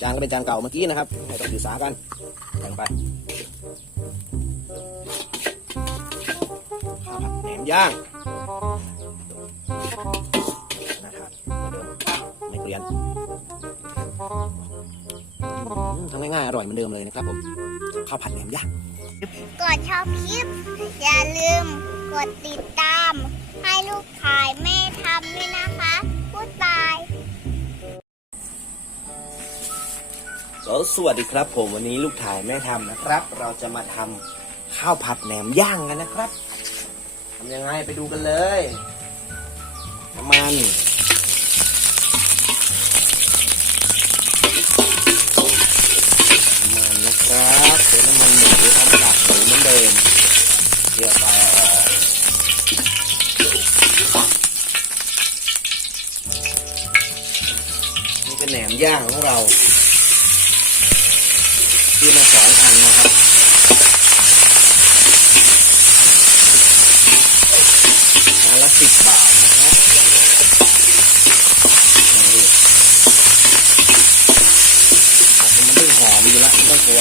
จานก็เป็นจานเก่าเมื่อกี้นะครับไม่ต้องถือสากันใส่ลงไปข้าวผัดแหนมย่างน่าทานเหมือนเดิมไม่เปลี่ยนทำง่ายๆอร่อยเหมือนเดิมเลยนะครับผมข้าวผัดแหนมย่างก่อนชอบคลิป อย่าลืมกดติดตาม ให้ลูกขายแม่ทำด้วยนะคะพูดบาย ก็สวัสดีครับผมวันนี้ลูกถ่ายแม่ทำนะครับ เราจะมาทำข้าวผัดแหนมย่างกันนะครับทำยังไงไปดูกันเลยน้ำมันน้ำมันนะครับเป็นน้ำมันหมูทำจากหมูเหมือนเดิมเกี่ยวไปนี่เป็นแหนมย่างของเรา ซื้อมาสองอันนะครับอันละสิบบาทนะครับนี่ผัดมันไม่หอมอยู่แล้วไม่ต้องกลัว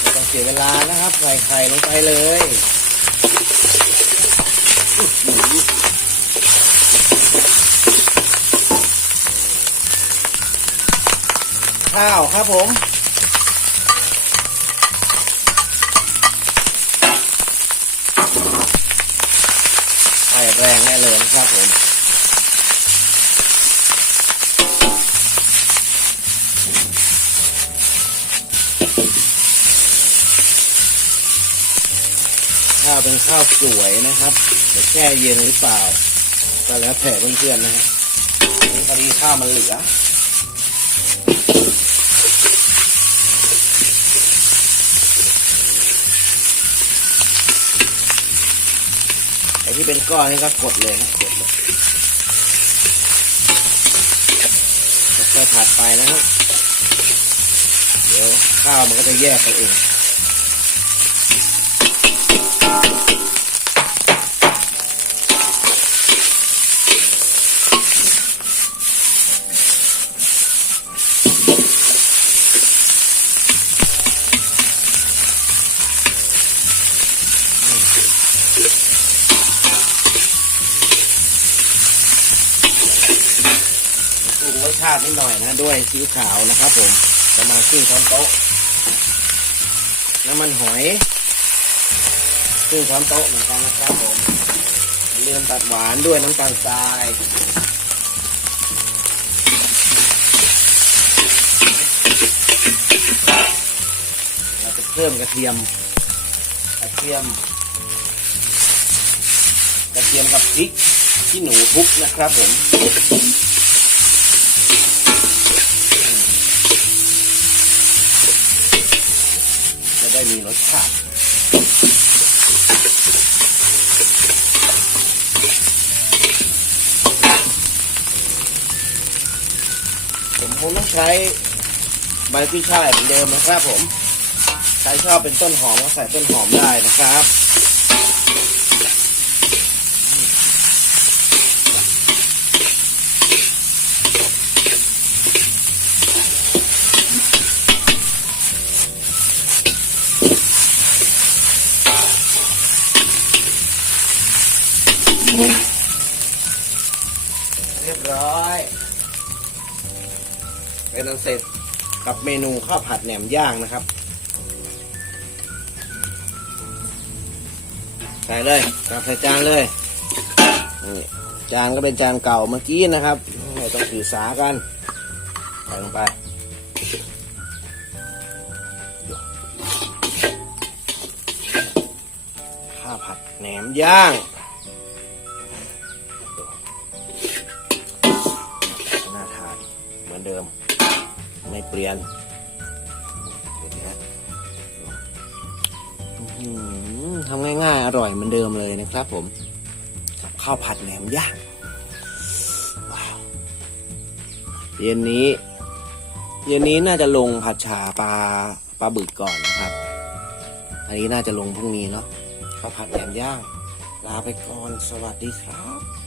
ไม่ต้องเสียเวลานะครับใส่ไข่ลงไปเลยอ ข้าวครับผม ไฟแรงแน่เลยนะครับผมข้าวเป็นข้าวสวยนะครับจะแช่เย็นหรือเปล่า ก็แล้วแต่เพื่อนๆนะฮะพอดีข้าวมันเหลือ ที่เป็นก้อนนี่ก็กดเลยนะกดเลยค่อยผัดไปนะครับ เดี๋ยวข้าวมันก็จะแยกกันเองาตินิดหน่อยนะด้วยซีขาวนะครับผมประมาณครึ่งช้อนโต๊ะ น้ำมันหอยครึ่งช้อนโต๊ะเหมือนกันนะครับผมอย่าลืมตัดหวานด้วยน้ำตาลทรายเราจะเพิ่มกระเทียม กระเทียม กระเทียมกับพริกที่หนูทุบนะครับผม ได้มีรสชาติผมคงต้องใช้ใบกุ้ยช่ายเหมือนเดิมนะครับผม ใครชอบเป็นต้นหอมก็ใส่ต้นหอมได้นะครับ เรียบร้อย เป็นอันเสร็จกับเมนูข้าวผัดแหนมย่างนะครับ ใส่เลยตักใส่จานเลยนี่จานก็เป็นจานเก่าเมื่อกี้นะครับไม่ต้องถือสากันใส่ลงไปข้าวผัดแหนมย่าง เปลี่ยนทำง่ายๆ อร่อยเหมือนเดิมเลยนะครับผมกับข้าวผัดแหนมย่างว้าวเย็นนี้ เย็นนี้น่าจะลงผัดฉาปลาปลาบึกก่อนนะครับ อันนี้น่าจะลงพรุ่งนี้เนาะข้าวผัดแหนมย่าง ลาไปก่อน สวัสดีครับ